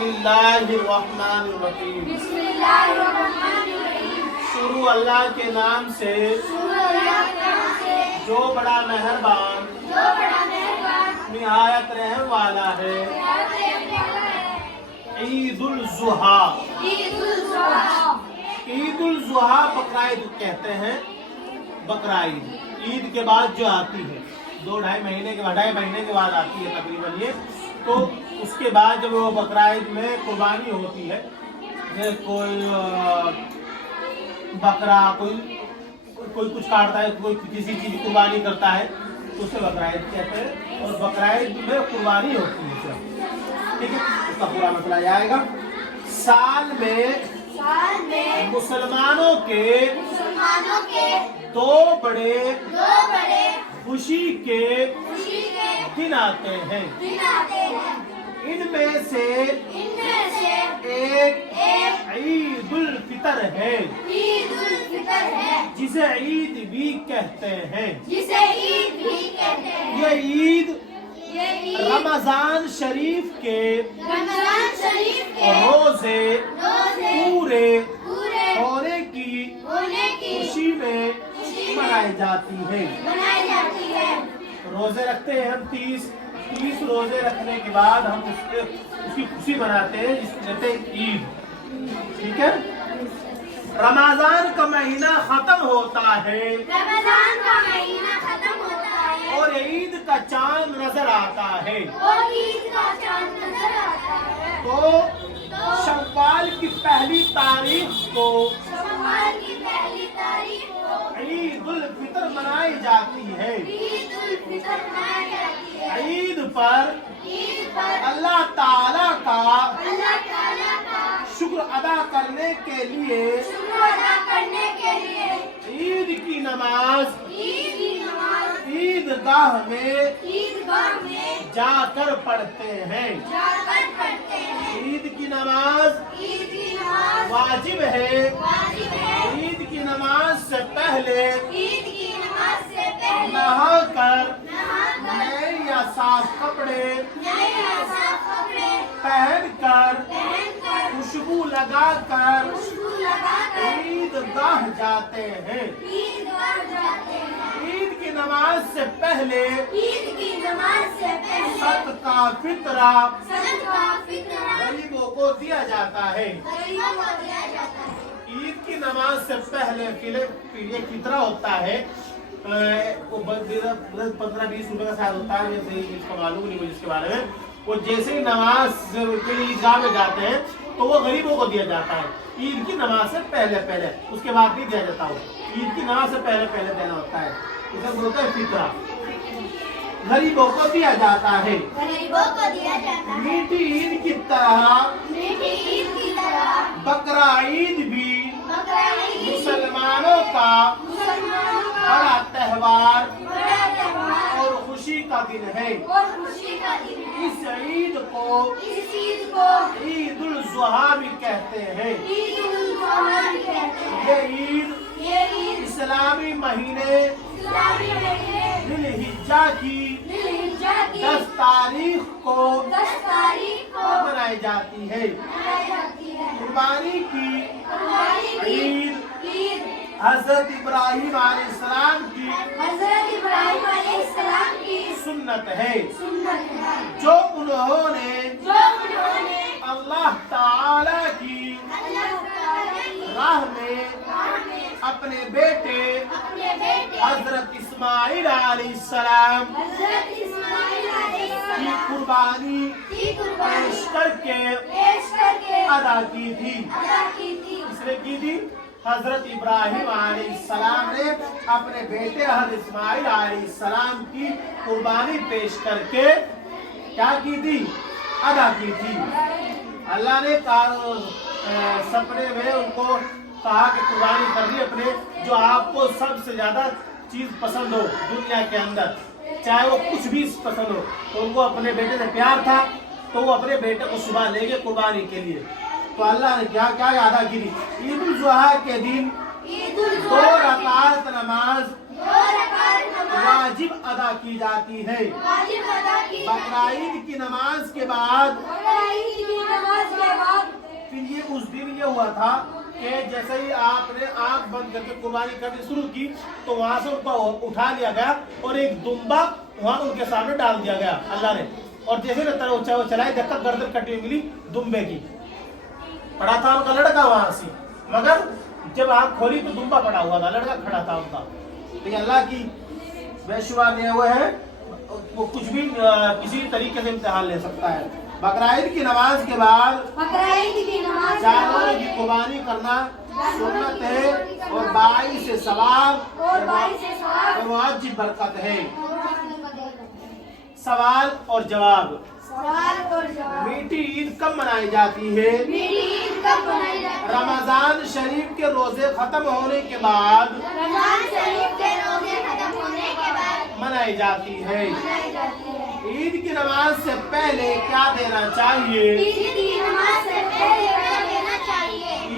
बिस्मिल्लाहिर्रहमानिर्रहीम। शुरू अल्लाह के नाम से जो बड़ा मेहरबान निहायत रहम वाला है। ईदुल ज़ुहा, ईदुल ज़ुहा बकरा ईद कहते हैं। बकरा ईद ईद के बाद जो आती है, 2-2.5 महीने के बाद आती है तकरीबन ये। तो उसके बाद जब वो बकरा ईद में कुर्बानी होती है, जैसे कोई बकरा कोई कुछ काटता है, कोई किसी चीज की कुर्बानी करता है, तो उसे बकरा ईद कहते हैं। और बकरा ईद में कुर्बानी होती है सिर्फ, ठीक है। उसका पूरा मसला आएगा। साल में मुसलमानों के दो बड़े खुशी के दिन आते हैं। इनमें से एक ईदुल फितर है, जिसे ईद भी कहते हैं। ये ईद रमजान शरीफ के रोजे पूरे होने की खुशी में मनाई जाती है। रोजे रखते हैं हम 30 रोजे रखने के बाद हम उसकी खुशी मनाते हैं, जिसको कहते हैं ईद, ठीक है। रमजान का महीना खत्म होता है और ईद का चांद नजर आता है। तो शव्वाल की पहली तारीख को ईदुल फितर मनाई जाती है। ईद पर अल्लाह ताला का शुक्र अदा करने के लिए ईद की नमाज ईदगाह में जाकर पढ़ते हैं। ईद की नमाज वाजिब है। ईद की नमाज से पहले नहाकर नए या साफ कपड़े पहनकर खुशबू लगाकर ईदगाह जाते हैं। ईद की नमाज से पहले सदका फितरा गरीबों को दिया जाता है। ईद की नमाज से पहले ये फितरा होता है, वो 15-20 रुपए का शायद होता है, जैसे इसका मालूम नहीं मुझे इसके बारे में। वो जैसे ही नमाज के लिए ईदगाह में जाते हैं तो वो गरीबों को दिया जाता है। ईद की नमाज से पहले, उसके बाद नहीं दिया जाता। वो ईद की नमाज से पहले देना होता है, इसे बोलते हैं फितरा। गरीबों को दिया जाता है। मीठी ईद की तरह बकरा ईद भी मुसलमानों का बड़ा त्योहार और खुशी का दिन है। इस ईद को ईदुल ज़ुहा भी कहते हैं। ये ईद इस्लामी महीने ज़िलहिज्जा की 10 तारीख को मनाई जाती है। कुर्बानी की ईद हजरत इब्राहिम अलैहिस्सलाम की सुन्नत है, जो उन्होंने अल्लाह ताला की राह में अपने बेटे हजरत इस्माइल अलैहिस्सलाम की कुर्बानी पेश करके अदा की थी। इसने की थी हजरत इब्राहिम अलैहिस्सलाम ने अपने बेटे हजरत इस्माइल अलैहिस्सलाम की कुर्बानी पेश करके क्या की थी? अदा की थी। अल्लाह ने सपने में उनको कहा कि कुर्बानी कर दी अपने, जो आपको सबसे ज्यादा चीज पसंद हो दुनिया के अंदर, चाहे वो कुछ भी पसंद हो। तो उनको अपने बेटे से प्यार था, तो वो अपने बेटे को सुबह ले गए कुर्बानी के लिए। तो अल्लाह ने क्या क्या अदा की थी? ईदुल ज़ुहा के दिन 2 रकात नमाज वाजिब अदा की जाती है। बकरा ईद की नमाज के बाद हुआ था कि जैसे ही आपने आंख बंद करके कुर्बानी करनी शुरू की तो वहां से उनको उठा लिया गया और एक दुम्बा वहां उनके सामने डाल दिया गया अल्लाह ने। और जैसे वो चलाई देखकर गर्दन कटी हुई मिली दुम्बे की। पड़ा था उनका लड़का वहां से, मगर जब आंख खोली तो दुम्बा पड़ा हुआ था, लड़का खड़ा था उनका। तो अल्लाह की बेशुमार ने वो है, वो कुछ भी किसी तरीके से इम्तिहान ले सकता है। बकरीद की नमाज के बाद जानवरों की कुर्बानी करना सुन्नत है और 22 सवाब और वाजिब बरकत है। सवाल और जवाब। मीठी ईद कब मनाई जाती है? रमजान शरीफ के रोजे खत्म होने के बाद मनाई जाती है। ईद की नमाज से पहले क्या देना चाहिए?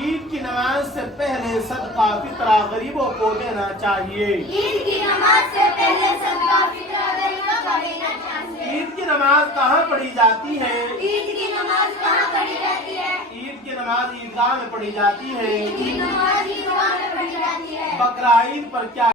ईद की नमाज से पहले सदका फितरा गरीबों को देना चाहिए। ईद की नमाज कहाँ पढ़ी जाती है? ईद की नमाज ईदगाह में पढ़ी जाती है। बकरा ईद पर क्या